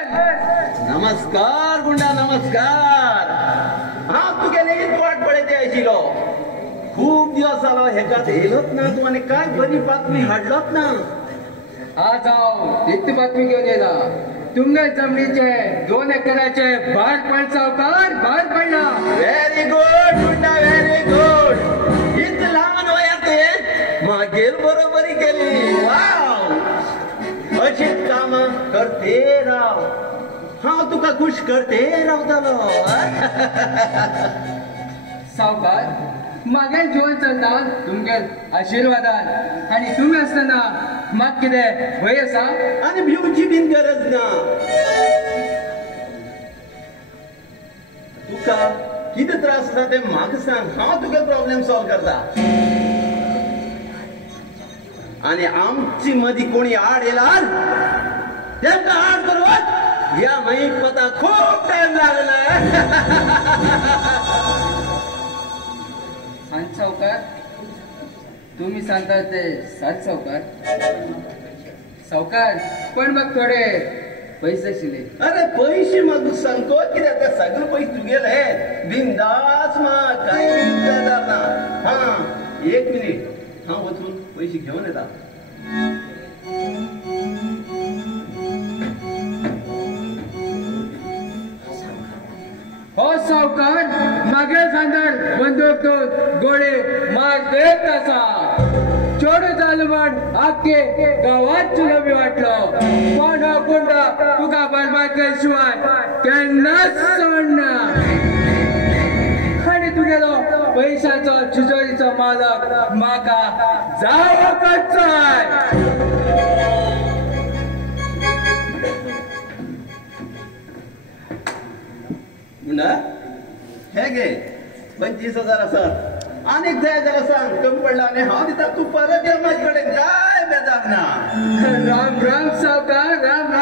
नमस्कार गुंडा नमस्कार. हा तू गेले वाट पळयते आशिल्लो. खूप दिवस जालो हेकात येयलोच ना तू आनी काय बरी बातमी हाडलोच ना. आज हांव तितली बातमी घेवन येयला. तुमगे जमनीचे 2 एकराचे भायर पड सावकार भायर पडला. व्हेरी गुड गुंडा व्हेरी गुड. इतले ल्हान वयात मागेर बरोबरी केली. वाव अशीच कामां करते राव. हांव तुका खुश करते रावतालो. सावकार मागे जिवन चलता तुमगे आशीर्वादान आनी तुमी आसतना म्हाका कितें भंय आसा? आणि भिवची बीन गरज ना. तुका कितें त्रास आसा ते म्हाका सांग. हांव तुगे प्रॉब्लेम सॉल्व करता. आणि आमची मदीं कोणी आड येयल्यार तेंकां आड करून ह्या मागीर पता खूप टाइम लागला. सांज सावकार तुम्ही सांगता ते सात सावकार. सावकार पण मग थोडे पैसे आशिल्ले. अरे पैसे म्हाका सांगतो कित्याक ते सगळे पैसे तुगेले. बिंदास माग काय गजाल ना. हा 1 मिनिट हांव वचून पैसे घेवन येता. हो सावकार मागे सांगार बंदूक गोळे मार देत आसा. चोरी जाले म्हण आख्खे गावात चुलबी वाटलो. पण हो गुंडा तुका बरबाद केल्या शिवाय केन्नाच सोडना. आनी तुगेलो पैशाचो तिजोरीचो मालक म्हाका जावंकच जाय. गुंडा हे घे 25,000 आसात. आनीक जाय जाल्यार सांग कमी पडला आनी हांव दिता. तूं परत ये म्हाजे कडेन काय बेजार ना. राम राम सावकार राम